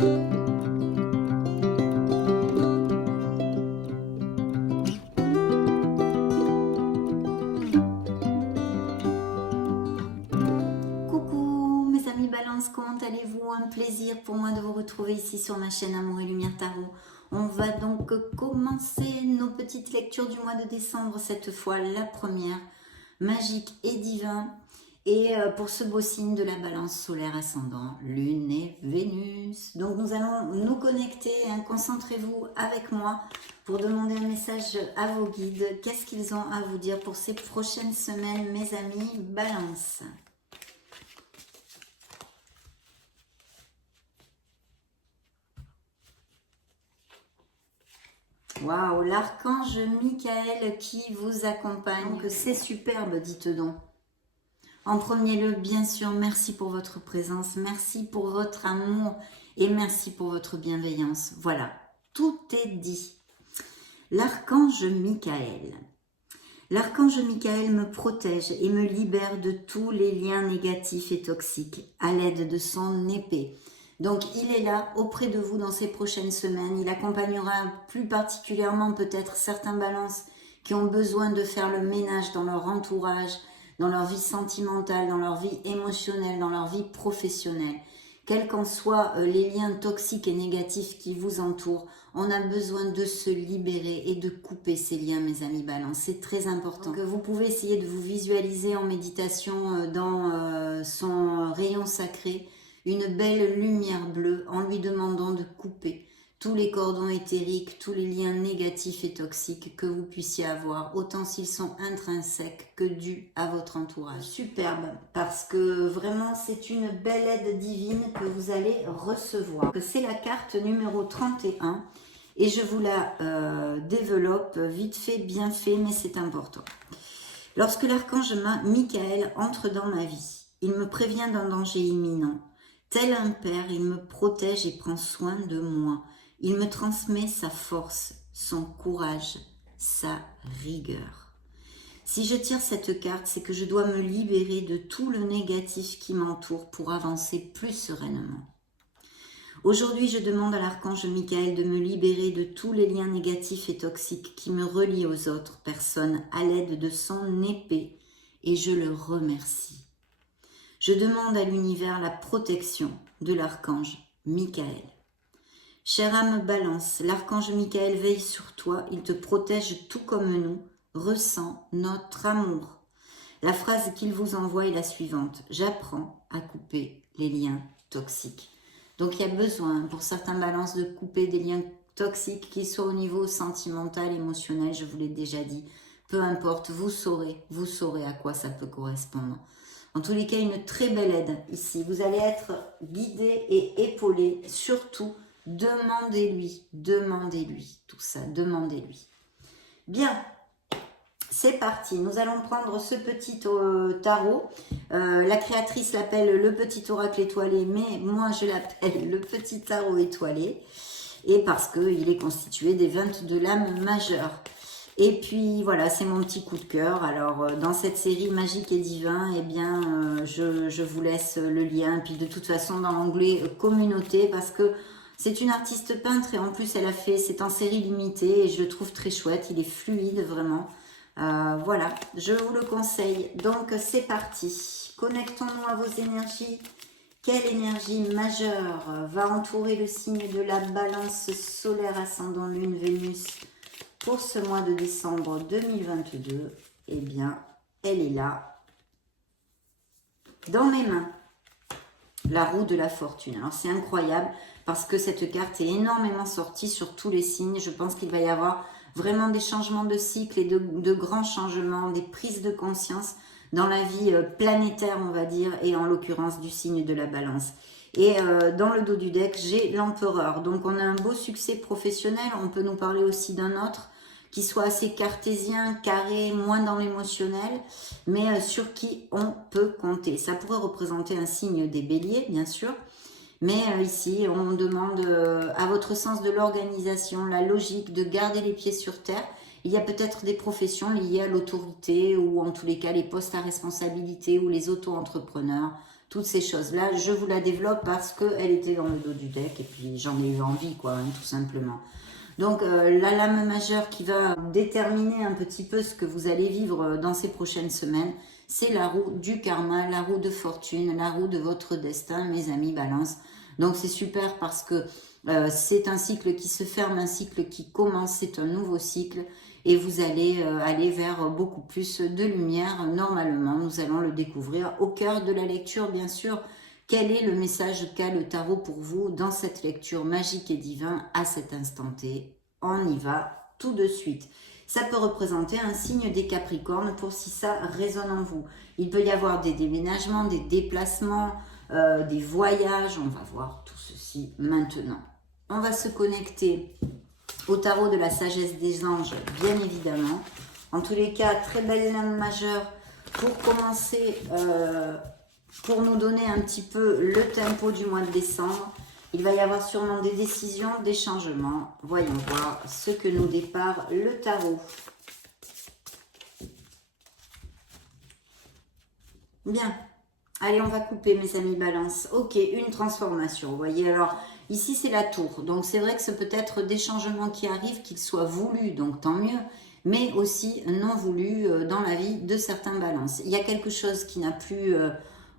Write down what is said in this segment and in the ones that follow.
Coucou mes amis Balance, comment allez-vous? Un plaisir pour moi de vous retrouver ici sur ma chaîne Amour et Lumière Tarot. On va donc commencer nos petites lectures du mois de décembre, cette fois la première, magique et divin. Et pour ce beau signe de la Balance solaire ascendant, Lune et Vénus. Donc nous allons nous connecter, hein, concentrez-vous avec moi pour demander un message à vos guides. Qu'est-ce qu'ils ont à vous dire pour ces prochaines semaines, mes amis Balance? Waouh, l'archange Michael qui vous accompagne. Donc c'est superbe, dites donc. En premier lieu, bien sûr, merci pour votre présence, merci pour votre amour et merci pour votre bienveillance. Voilà, tout est dit. L'archange Michael. L'archange Michael me protège et me libère de tous les liens négatifs et toxiques à l'aide de son épée. Donc il est là auprès de vous dans ces prochaines semaines. Il accompagnera plus particulièrement peut-être certains balances qui ont besoin de faire le ménage dans leur entourage, dans leur vie sentimentale, dans leur vie émotionnelle, dans leur vie professionnelle. Quels qu'en soient les liens toxiques et négatifs qui vous entourent, on a besoin de se libérer et de couper ces liens, mes amis Balance. C'est très important. Donc, vous pouvez essayer de vous visualiser en méditation dans son rayon sacré, une belle lumière bleue en lui demandant de couper tous les cordons éthériques, tous les liens négatifs et toxiques que vous puissiez avoir, autant s'ils sont intrinsèques que dus à votre entourage. Superbe, parce que vraiment c'est une belle aide divine que vous allez recevoir. C'est la carte numéro 31 et je vous la développe vite fait, bien fait, mais c'est important. Lorsque l'archange Michael entre dans ma vie, il me prévient d'un danger imminent. Tel un père, il me protège et prend soin de moi. Il me transmet sa force, son courage, sa rigueur. Si je tire cette carte, c'est que je dois me libérer de tout le négatif qui m'entoure pour avancer plus sereinement. Aujourd'hui, je demande à l'archange Michael de me libérer de tous les liens négatifs et toxiques qui me relient aux autres personnes à l'aide de son épée et je le remercie. Je demande à l'univers la protection de l'archange Michael. Chère âme Balance, l'archange Michael veille sur toi, il te protège tout comme nous, ressent notre amour. La phrase qu'il vous envoie est la suivante: j'apprends à couper les liens toxiques. Donc il y a besoin pour certains Balances de couper des liens toxiques, qu'ils soient au niveau sentimental, émotionnel, je vous l'ai déjà dit. Peu importe, vous saurez à quoi ça peut correspondre. En tous les cas, une très belle aide ici. Vous allez être guidé et épaulé. Surtout, demandez-lui tout ça, demandez-lui. Bien, c'est parti. Nous allons prendre ce petit tarot. La créatrice l'appelle le petit oracle étoilé, mais moi je l'appelle le petit tarot étoilé. Et parce qu'il est constitué des 22 lames majeures. Et puis voilà, c'est mon petit coup de cœur. Alors dans cette série magique et divin, eh bien je vous laisse le lien. Puis de toute façon dans l'onglet communauté, parce que c'est une artiste peintre et en plus c'est en série limitée et je le trouve très chouette. Il est fluide vraiment. Voilà, je vous le conseille. Donc c'est parti. Connectons-nous à vos énergies. Quelle énergie majeure va entourer le signe de la Balance solaire ascendant Lune Vénus pour ce mois de décembre 2022? Eh bien, elle est là, dans mes mains. La roue de la fortune. Alors, c'est incroyable parce que cette carte est énormément sortie sur tous les signes. Je pense qu'il va y avoir vraiment des changements de cycle et de grands changements, des prises de conscience dans la vie planétaire, on va dire, et en l'occurrence du signe de la Balance. Et dans le dos du deck, j'ai l'empereur. Donc, on a un beau succès professionnel. On peut nous parler aussi d'un autre qui soit assez cartésien, carré, moins dans l'émotionnel, mais sur qui on peut compter. Ça pourrait représenter un signe des béliers, bien sûr, mais ici, on demande à votre sens de l'organisation, la logique, de garder les pieds sur terre. Il y a peut-être des professions liées à l'autorité ou en tous les cas les postes à responsabilité ou les auto-entrepreneurs. toutes ces choses-là. Je vous la développe parce qu'elle était dans le dos du deck et puis j'en ai eu envie, quoi, hein, tout simplement. Donc, la lame majeure qui va déterminer un petit peu ce que vous allez vivre dans ces prochaines semaines, c'est la roue du karma, la roue de fortune, la roue de votre destin, mes amis Balance. Donc, c'est super parce que c'est un cycle qui se ferme, un cycle qui commence, c'est un nouveau cycle. Et vous allez aller vers beaucoup plus de lumière. Normalement, nous allons le découvrir au cœur de la lecture, bien sûr. Quel est le message qu'a le tarot pour vous dans cette lecture magique et divine à cet instant T? On y va tout de suite. Ça peut représenter un signe des Capricornes pour si ça résonne en vous. Il peut y avoir des déménagements, des déplacements, des voyages. On va voir tout ceci maintenant. On va se connecter au tarot de la sagesse des anges, bien évidemment. En tous les cas, très belle lame majeure pour commencer, pour nous donner un petit peu le tempo du mois de décembre. Il va y avoir sûrement des décisions, des changements. Voyons voir ce que nous dépare le tarot. Bien. Allez, on va couper, mes amis Balance. Ok, une transformation. Vous voyez, alors, ici, c'est la tour. Donc, c'est vrai que ce peut être des changements qui arrivent, qu'ils soient voulus, donc tant mieux, mais aussi non voulus dans la vie de certains Balances. Il y a quelque chose qui n'a plus,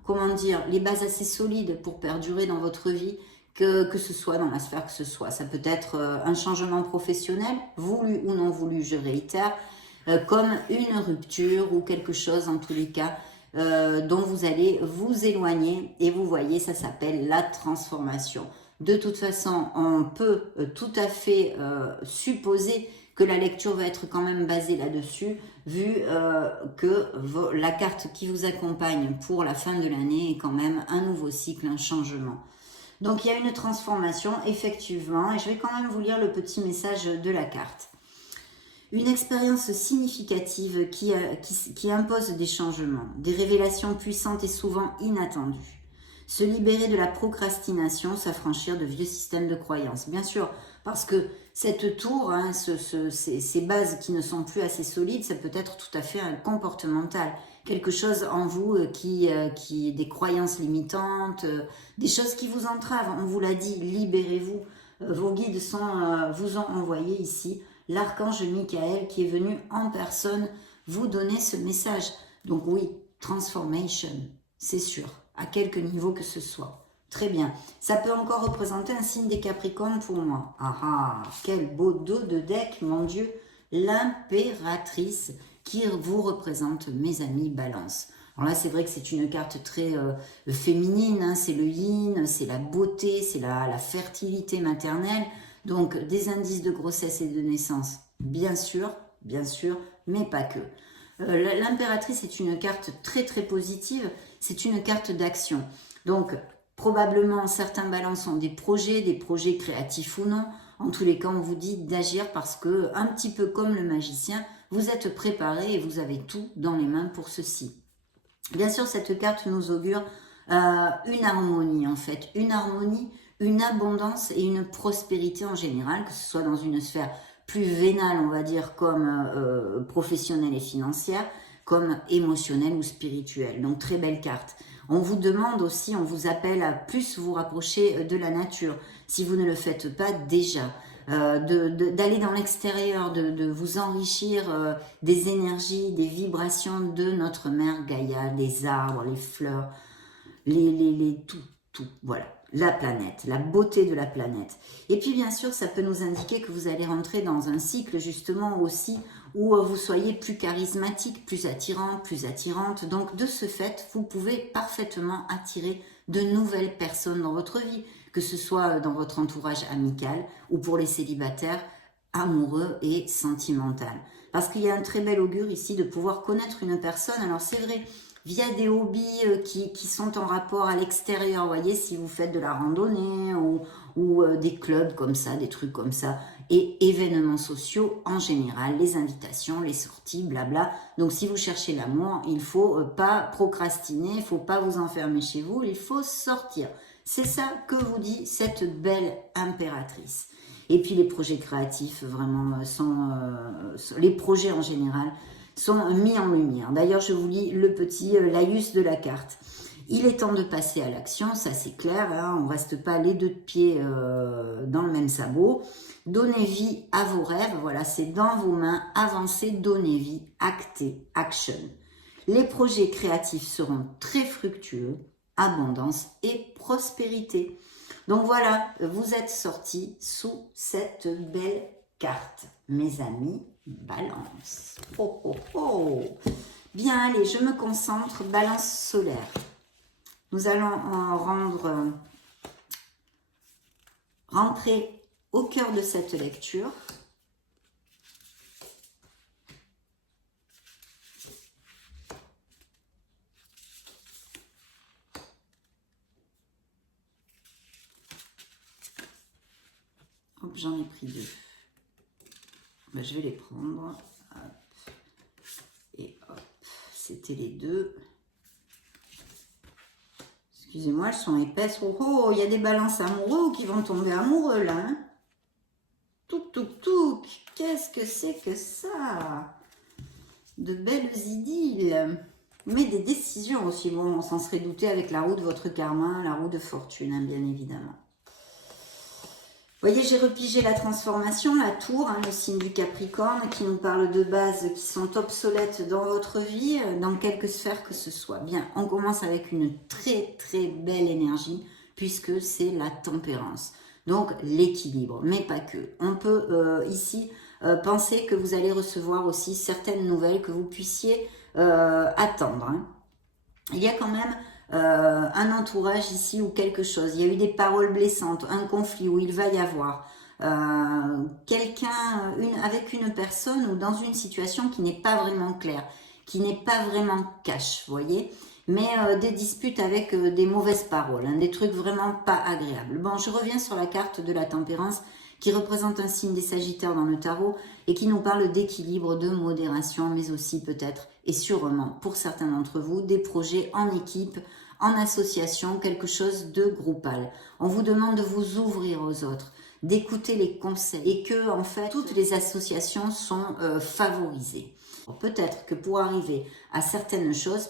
comment dire, les bases assez solides pour perdurer dans votre vie, que ce soit dans la sphère que ce soit. Ça peut être un changement professionnel, voulu ou non voulu, je réitère, comme une rupture ou quelque chose, en tous les cas, dont vous allez vous éloigner et vous voyez, ça s'appelle la transformation. De toute façon, on peut tout à fait supposer que la lecture va être quand même basée là-dessus, vu que la carte qui vous accompagne pour la fin de l'année est quand même un nouveau cycle, un changement. Donc il y a une transformation, effectivement, et je vais quand même vous lire le petit message de la carte. Une expérience significative qui impose des changements, des révélations puissantes et souvent inattendues. Se libérer de la procrastination, s'affranchir de vieux systèmes de croyances. Bien sûr, parce que cette tour, hein, ces bases qui ne sont plus assez solides, ça peut être tout à fait un comportemental. Quelque chose en vous qui des croyances limitantes, des choses qui vous entravent. On vous l'a dit, libérez-vous. Vos guides vous ont envoyé ici l'archange Michael qui est venu en personne vous donner ce message. Donc oui, transformation, c'est sûr, à quelque niveau que ce soit. Très bien. Ça peut encore représenter un signe des Capricornes pour moi. Ah ah, quel beau dos de deck, mon Dieu. L'impératrice qui vous représente, mes amis Balance. Alors là, c'est vrai que c'est une carte très féminine, hein, c'est le yin, c'est la beauté, c'est la fertilité maternelle. Donc, des indices de grossesse et de naissance, bien sûr, mais pas que. L'impératrice est une carte très très positive, c'est une carte d'action. Donc, probablement, certains balances ont des projets créatifs ou non. En tous les cas, on vous dit d'agir parce que, un petit peu comme le magicien, vous êtes préparé et vous avez tout dans les mains pour ceci. Bien sûr, cette carte nous augure une harmonie, en fait. Une harmonie, une abondance et une prospérité en général, que ce soit dans une sphère plus vénale, on va dire, comme professionnelle et financière, comme émotionnelle ou spirituelle. Donc, très belle carte. On vous demande aussi, on vous appelle à plus vous rapprocher de la nature, si vous ne le faites pas déjà. D'aller dans l'extérieur, de vous enrichir des énergies, des vibrations de notre mère Gaïa, les arbres, les fleurs, tout, voilà. La planète, la beauté de la planète. Et puis bien sûr, ça peut nous indiquer que vous allez rentrer dans un cycle justement aussi où vous soyez plus charismatique, plus attirant, plus attirante. Donc de ce fait, vous pouvez parfaitement attirer de nouvelles personnes dans votre vie, que ce soit dans votre entourage amical ou pour les célibataires, amoureux et sentimental. Parce qu'il y a un très bel augure ici de pouvoir connaître une personne. Alors c'est vrai, via des hobbies qui sont en rapport à l'extérieur, vous voyez, si vous faites de la randonnée ou des clubs comme ça, des trucs comme ça, et événements sociaux en général, les invitations, les sorties, blabla. Donc si vous cherchez l'amour, il ne faut pas procrastiner, il ne faut pas vous enfermer chez vous, il faut sortir. C'est ça que vous dit cette belle impératrice. Et puis les projets créatifs, vraiment, les projets en général, sont mis en lumière. D'ailleurs, je vous lis le petit laïus de la carte. Il est temps de passer à l'action, ça c'est clair, hein, on ne reste pas les deux pieds dans le même sabot. Donnez vie à vos rêves, voilà, c'est dans vos mains, avancez, donnez vie, actez, action. Les projets créatifs seront très fructueux, abondance et prospérité. Donc voilà, vous êtes sortis sous cette belle carte, mes amis, balance. Oh oh oh. Bien, allez, je me concentre, balance solaire. Nous allons rentrer au cœur de cette lecture. Hop, j'en ai pris deux. Ben, je vais les prendre. Hop. Et hop, c'était les deux. Excusez-moi, elles sont épaisses. Oh, oh, il y a des balances amoureux qui vont tomber amoureux, là. Hein. Touc, touc, touc. Qu'est-ce que c'est que ça? De belles idylles. Mais des décisions aussi. Bon, on s'en serait douté avec la roue de votre karma, la roue de fortune, hein, bien évidemment. Vous voyez, j'ai repigé la transformation, la tour, hein, le signe du Capricorne, qui nous parle de bases qui sont obsolètes dans votre vie, dans quelques sphères que ce soit. Bien, on commence avec une très très belle énergie, puisque c'est la tempérance. Donc l'équilibre, mais pas que. On peut ici penser que vous allez recevoir aussi certaines nouvelles que vous puissiez attendre. Hein. Il y a quand même un entourage ici ou quelque chose. Il y a eu des paroles blessantes, un conflit où il va y avoir quelqu'un avec une personne ou dans une situation qui n'est pas vraiment claire, qui n'est pas vraiment cash, vous voyez, mais des disputes avec des mauvaises paroles, hein, des trucs vraiment pas agréables. Bon, je reviens sur la carte de la tempérance qui représente un signe des Sagittaires dans le tarot et qui nous parle d'équilibre, de modération, mais aussi peut-être et sûrement pour certains d'entre vous, des projets en équipe, en association, quelque chose de groupal. On vous demande de vous ouvrir aux autres, d'écouter les conseils et que en fait toutes les associations sont favorisées. Peut-être que pour arriver à certaines choses,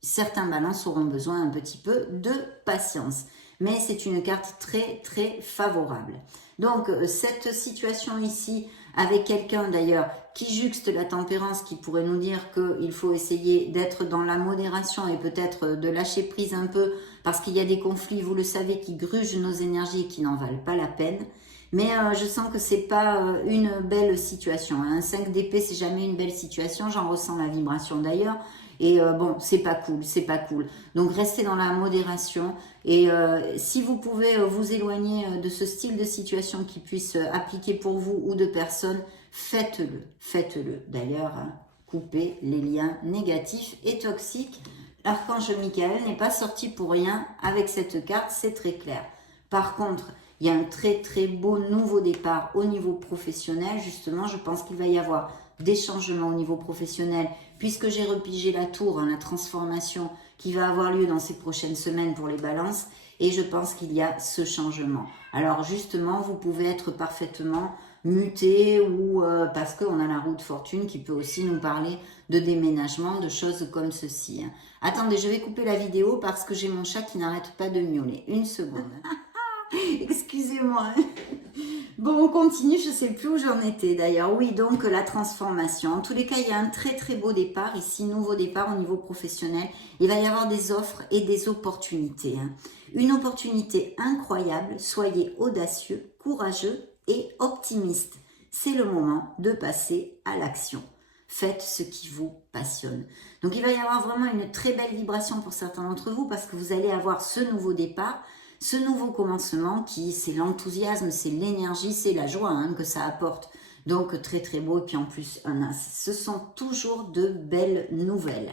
certains balances auront besoin un petit peu de patience. Mais c'est une carte très très favorable. Donc cette situation ici avec quelqu'un d'ailleurs qui juxte la tempérance, qui pourrait nous dire qu'il faut essayer d'être dans la modération et peut-être de lâcher prise un peu parce qu'il y a des conflits, vous le savez, qui grugent nos énergies et qui n'en valent pas la peine. Mais je sens que c'est pas une belle situation. Un 5 d'épée, c'est jamais une belle situation. J'en ressens la vibration d'ailleurs. Et bon, c'est pas cool, c'est pas cool. Donc restez dans la modération et si vous pouvez vous éloigner de ce style de situation qui puisse appliquer pour vous ou de personnes, faites-le, faites-le. D'ailleurs, hein, coupez les liens négatifs et toxiques. L'archange Michael n'est pas sorti pour rien avec cette carte, c'est très clair. Par contre, il y a un très très beau nouveau départ au niveau professionnel. Justement, je pense qu'il va y avoir des changements au niveau professionnel puisque j'ai repigé la tour, hein, la transformation qui va avoir lieu dans ces prochaines semaines pour les balances et je pense qu'il y a ce changement. Alors justement, vous pouvez être parfaitement muté ou parce qu'on a la roue de fortune qui peut aussi nous parler de déménagement, de choses comme ceci. Hein. Attendez, je vais couper la vidéo parce que j'ai mon chat qui n'arrête pas de miauler. Une seconde. Excusez-moi. Bon, on continue, je ne sais plus où j'en étais d'ailleurs. Oui, donc la transformation. En tous les cas, il y a un très très beau départ ici, nouveau départ au niveau professionnel. Il va y avoir des offres et des opportunités. Hein. Une opportunité incroyable, soyez audacieux, courageux et optimiste. C'est le moment de passer à l'action. Faites ce qui vous passionne. Donc il va y avoir vraiment une très belle vibration pour certains d'entre vous parce que vous allez avoir ce nouveau départ. Ce nouveau commencement qui, c'est l'enthousiasme, c'est l'énergie, c'est la joie hein, que ça apporte. Donc très très beau et puis en plus un as. Ce sont toujours de belles nouvelles.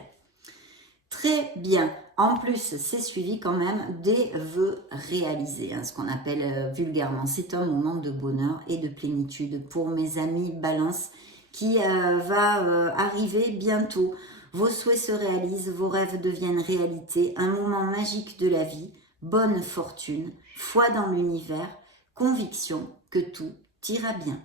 Très bien. En plus, c'est suivi quand même des vœux réalisés, hein, ce qu'on appelle vulgairement. C'est un moment de bonheur et de plénitude pour mes amis Balance qui va arriver bientôt. Vos souhaits se réalisent, vos rêves deviennent réalité. Un moment magique de la vie. Bonne fortune, foi dans l'univers, conviction que tout ira bien.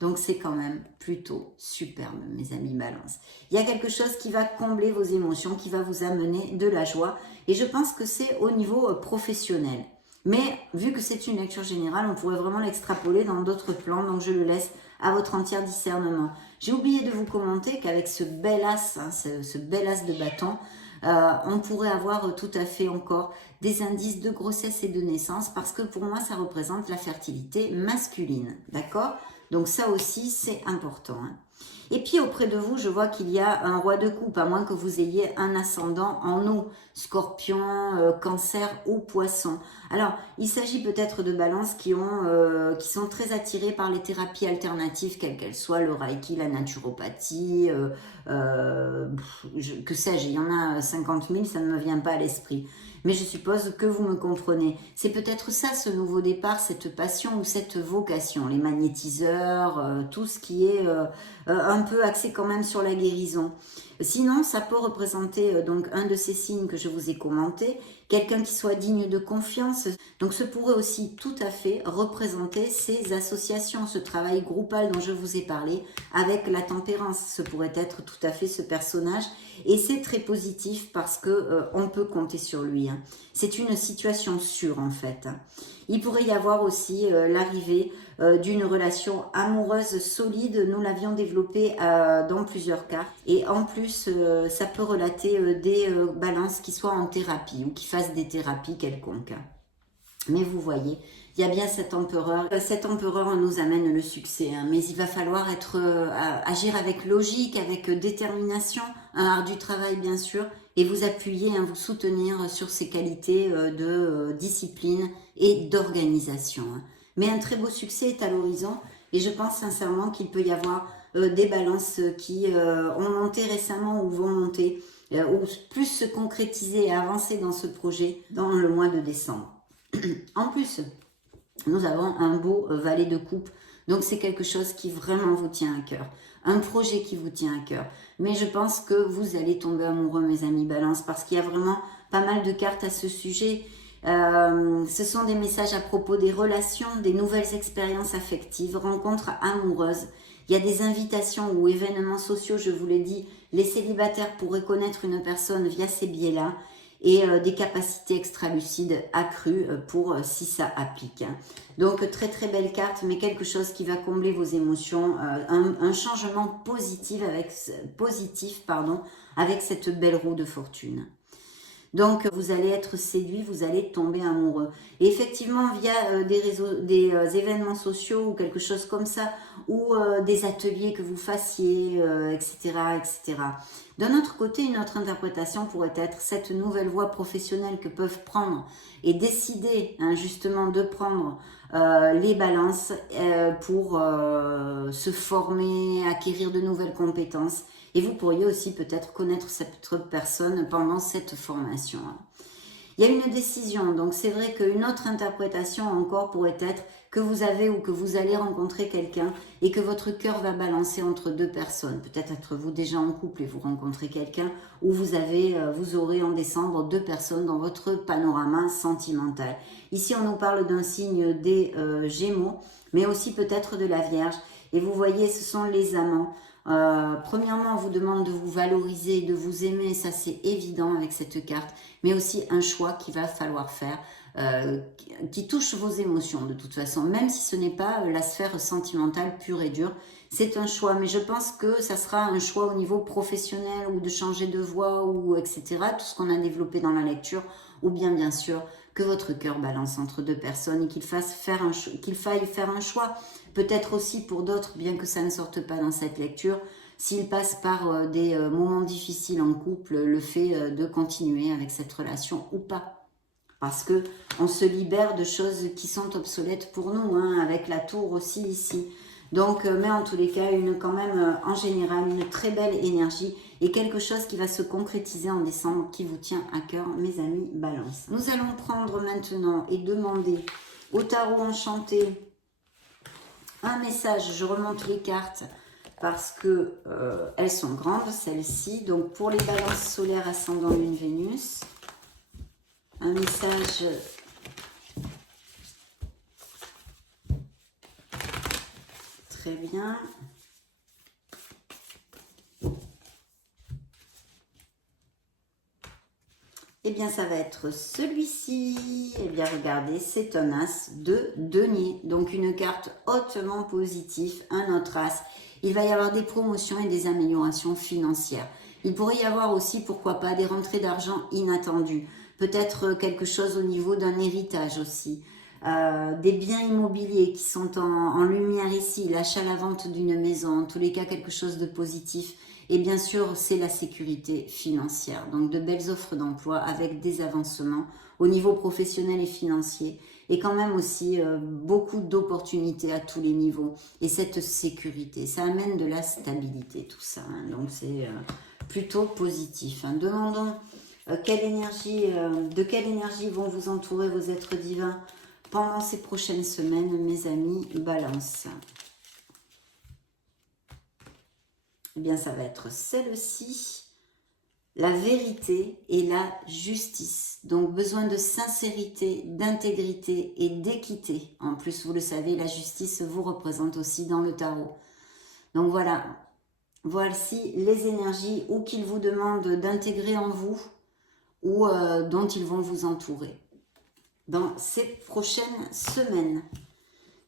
Donc, c'est quand même plutôt superbe, mes amis Balance. Il y a quelque chose qui va combler vos émotions, qui va vous amener de la joie. Et je pense que c'est au niveau professionnel. Mais vu que c'est une lecture générale, on pourrait vraiment l'extrapoler dans d'autres plans. Donc, je le laisse à votre entier discernement. J'ai oublié de vous commenter qu'avec ce bel as, hein, ce bel as de bâton, on pourrait avoir tout à fait encore des indices de grossesse et de naissance. Parce que pour moi, ça représente la fertilité masculine. D'accord ? Donc ça aussi, c'est important. Hein. Et puis auprès de vous, je vois qu'il y a un roi de coupe, à moins que vous ayez un ascendant en eau, scorpion, cancer ou poisson. Alors, il s'agit peut-être de balances qui sont très attirées par les thérapies alternatives, quelles qu'elles soient, le reiki, la naturopathie, que sais-je, il y en a 50 000, ça ne me vient pas à l'esprit. Mais je suppose que vous me comprenez. C'est peut-être ça, ce nouveau départ, cette passion ou cette vocation. Les magnétiseurs, tout ce qui est un peu axé quand même sur la guérison. Sinon, ça peut représenter donc un de ces signes que je vous ai commenté, quelqu'un qui soit digne de confiance. Donc, ce pourrait aussi tout à fait représenter ces associations, ce travail groupal dont je vous ai parlé avec la tempérance. Ce pourrait être tout à fait ce personnage. Et c'est très positif parce que on peut compter sur lui. Hein. C'est une situation sûre en fait. Il pourrait y avoir aussi l'arrivée d'une relation amoureuse solide. Nous l'avions développée dans plusieurs cas. Et en plus, ça peut relater des balances qui soient en thérapie ou qui fassent des thérapies quelconques. Mais vous voyez, il y a bien cet empereur. Cet empereur nous amène le succès, hein, mais il va falloir agir avec logique, avec détermination, un ardu travail bien sûr, et vous appuyer, hein, vous soutenir sur ses qualités de discipline et d'organisation. Hein. Mais un très beau succès est à l'horizon, et je pense sincèrement qu'il peut y avoir des balances qui ont monté récemment ou vont monter, ou plus se concrétiser et avancer dans ce projet dans le mois de décembre. En plus, nous avons un beau valet de coupe, donc c'est quelque chose qui vraiment vous tient à cœur, un projet qui vous tient à cœur. Mais je pense que vous allez tomber amoureux, mes amis Balance, parce qu'il y a vraiment pas mal de cartes à ce sujet. Ce sont des messages à propos des relations, des nouvelles expériences affectives, rencontres amoureuses. Il y a des invitations ou événements sociaux, je vous l'ai dit, les célibataires pourraient connaître une personne via ces biais-là. Et des capacités extra-lucides accrues pour si ça applique. Donc très très belle carte, mais quelque chose qui va combler vos émotions, un changement positif avec cette belle roue de fortune. Donc vous allez être séduit, vous allez tomber amoureux. Et effectivement, via des événements sociaux ou quelque chose comme ça, ou des ateliers que vous fassiez, etc., etc. D'un autre côté, une autre interprétation pourrait être cette nouvelle voie professionnelle que peuvent prendre et décider hein, justement de prendre les balances pour se former, acquérir de nouvelles compétences. Et vous pourriez aussi peut-être connaître cette personne pendant cette formation. Il y a une décision, donc c'est vrai qu'une autre interprétation encore pourrait être que vous avez ou que vous allez rencontrer quelqu'un et que votre cœur va balancer entre deux personnes. Peut-être êtes-vous déjà en couple et vous rencontrez quelqu'un ou vous aurez en décembre deux personnes dans votre panorama sentimental. Ici, on nous parle d'un signe des Gémeaux, mais aussi peut-être de la Vierge. Et vous voyez, ce sont les amants. Premièrement, on vous demande de vous valoriser, de vous aimer, ça c'est évident avec cette carte, mais aussi un choix qu'il va falloir faire, qui touche vos émotions de toute façon, même si ce n'est pas la sphère sentimentale pure et dure, c'est un choix, mais je pense que ça sera un choix au niveau professionnel ou de changer de voie ou etc., tout ce qu'on a développé dans la lecture, ou bien sûr que votre cœur balance entre deux personnes et qu'il faille faire un choix. Peut-être aussi pour d'autres, bien que ça ne sorte pas dans cette lecture, s'ils passent par des moments difficiles en couple, le fait de continuer avec cette relation ou pas. Parce que on se libère de choses qui sont obsolètes pour nous, hein, avec la tour aussi ici. Donc, mais en tous les cas, quand même, en général, une très belle énergie et quelque chose qui va se concrétiser en décembre, qui vous tient à cœur, mes amis Balance. Nous allons prendre maintenant et demander au tarot enchanté un message. Je remonte les cartes parce que elles sont grandes, celles-ci. Donc, pour les balances solaires ascendant Lune Vénus, un message Très bien. Eh bien, ça va être celui-ci. Eh bien, regardez, c'est un as de denier. Donc, une carte hautement positive, un autre as. Il va y avoir des promotions et des améliorations financières. Il pourrait y avoir aussi, pourquoi pas, des rentrées d'argent inattendues. Peut-être quelque chose au niveau d'un héritage aussi. Des biens immobiliers qui sont en lumière ici. L'achat, la vente d'une maison. En tous les cas, quelque chose de positif. Et bien sûr, c'est la sécurité financière. Donc, de belles offres d'emploi avec des avancements au niveau professionnel et financier. Et quand même aussi beaucoup d'opportunités à tous les niveaux. Et cette sécurité, ça amène de la stabilité, tout ça. Hein. Donc, c'est plutôt positif. Hein. Demandons de quelle énergie vont vous entourer vos êtres divins pendant ces prochaines semaines, mes amis Balance. Eh bien, ça va être celle-ci, la vérité et la justice. Donc, besoin de sincérité, d'intégrité et d'équité. En plus, vous le savez, la justice vous représente aussi dans le tarot. Donc, voilà. Voici les énergies ou qu'ils vous demandent d'intégrer en vous ou dont ils vont vous entourer dans ces prochaines semaines.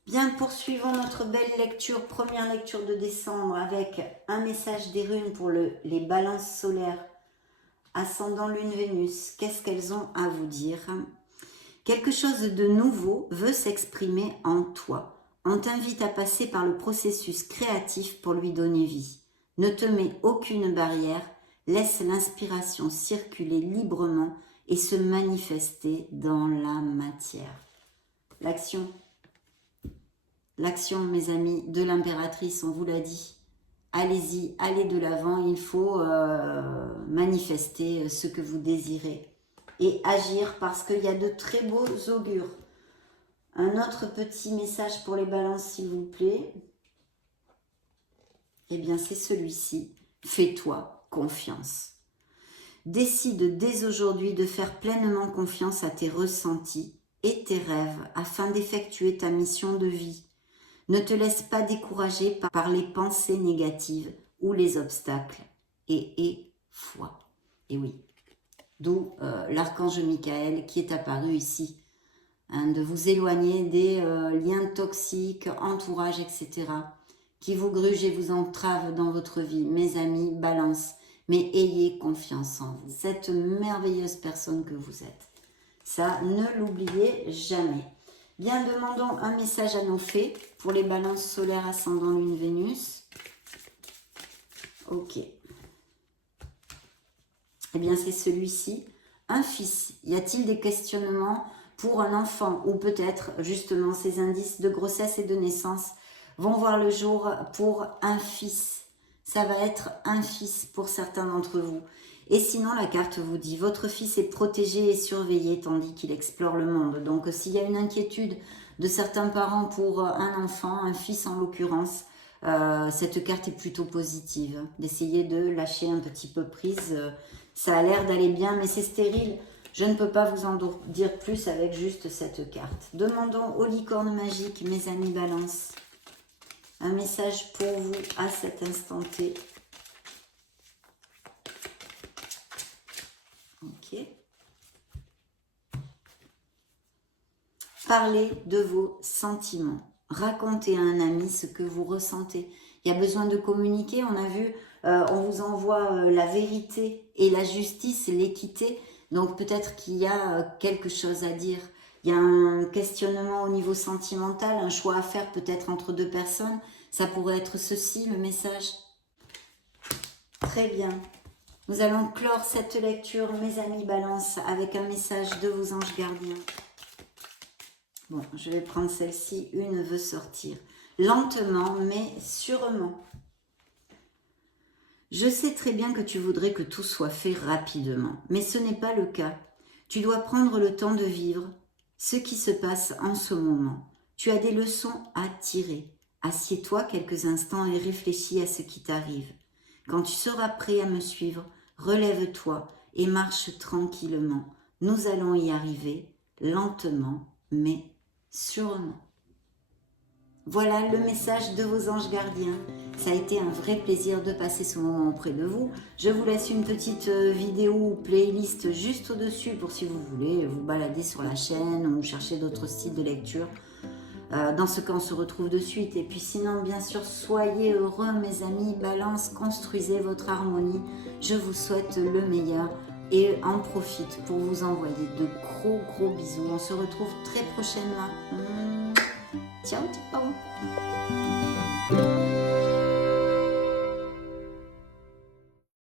Bien, poursuivons notre belle lecture, première lecture de décembre avec un message des runes pour les balances solaires, ascendant lune Vénus. Qu'est-ce qu'elles ont à vous dire? Quelque chose de nouveau veut s'exprimer en toi. On t'invite à passer par le processus créatif pour lui donner vie. Ne te mets aucune barrière, laisse l'inspiration circuler librement et se manifester dans la matière. L'action, mes amis, de l'impératrice, on vous l'a dit. Allez-y, allez de l'avant, il faut manifester ce que vous désirez et agir parce qu'il y a de très beaux augures. Un autre petit message pour les balances, s'il vous plaît. Eh bien, c'est celui-ci. Fais-toi confiance. Décide dès aujourd'hui de faire pleinement confiance à tes ressentis et tes rêves afin d'effectuer ta mission de vie. Ne te laisse pas décourager par les pensées négatives ou les obstacles et aie foi. Et oui, d'où l'archange Michael qui est apparu ici. Hein, de vous éloigner des liens toxiques, entourage, etc. qui vous grugent et vous entravent dans votre vie. Mes amis, balance, mais ayez confiance en vous. Cette merveilleuse personne que vous êtes. Ça, ne l'oubliez jamais. Bien, demandons un message à nos fées pour les balances solaires ascendant lune Vénus. Ok. Eh bien, c'est celui-ci. Un fils. Y a-t-il des questionnements pour un enfant? Ou peut-être, justement, ces indices de grossesse et de naissance vont voir le jour pour un fils. Ça va être un fils pour certains d'entre vous. Et sinon, la carte vous dit, votre fils est protégé et surveillé tandis qu'il explore le monde. Donc, s'il y a une inquiétude de certains parents pour un enfant, un fils en l'occurrence, cette carte est plutôt positive. D'essayer de lâcher un petit peu prise. Ça a l'air d'aller bien, mais c'est stérile. Je ne peux pas vous en dire plus avec juste cette carte. Demandons aux licornes magiques, mes amis balance, un message pour vous à cet instant T. Ok. Parlez de vos sentiments. Racontez à un ami ce que vous ressentez. Il y a besoin de communiquer. On a vu, on vous envoie la vérité et la justice, l'équité. Donc peut-être qu'il y a quelque chose à dire. Il y a un questionnement au niveau sentimental, un choix à faire peut-être entre deux personnes. Ça pourrait être ceci, le message. Très bien. Nous allons clore cette lecture, mes amis balance, avec un message de vos anges gardiens. Bon, je vais prendre celle-ci, une veut sortir. Lentement, mais sûrement. Je sais très bien que tu voudrais que tout soit fait rapidement, mais ce n'est pas le cas. Tu dois prendre le temps de vivre ce qui se passe en ce moment. Tu as des leçons à tirer. Assieds-toi quelques instants et réfléchis à ce qui t'arrive. Quand tu seras prêt à me suivre, relève-toi et marche tranquillement. Nous allons y arriver, lentement, mais sûrement. Voilà le message de vos anges gardiens. Ça a été un vrai plaisir de passer ce moment auprès de vous. Je vous laisse une petite vidéo ou playlist juste au-dessus pour si vous voulez vous balader sur la chaîne ou chercher d'autres styles de lecture. Dans ce cas, on se retrouve de suite. Et puis sinon, bien sûr, soyez heureux, mes amis. Balance, construisez votre harmonie. Je vous souhaite le meilleur et en profite pour vous envoyer de gros bisous. On se retrouve très prochainement. Ciao, ciao.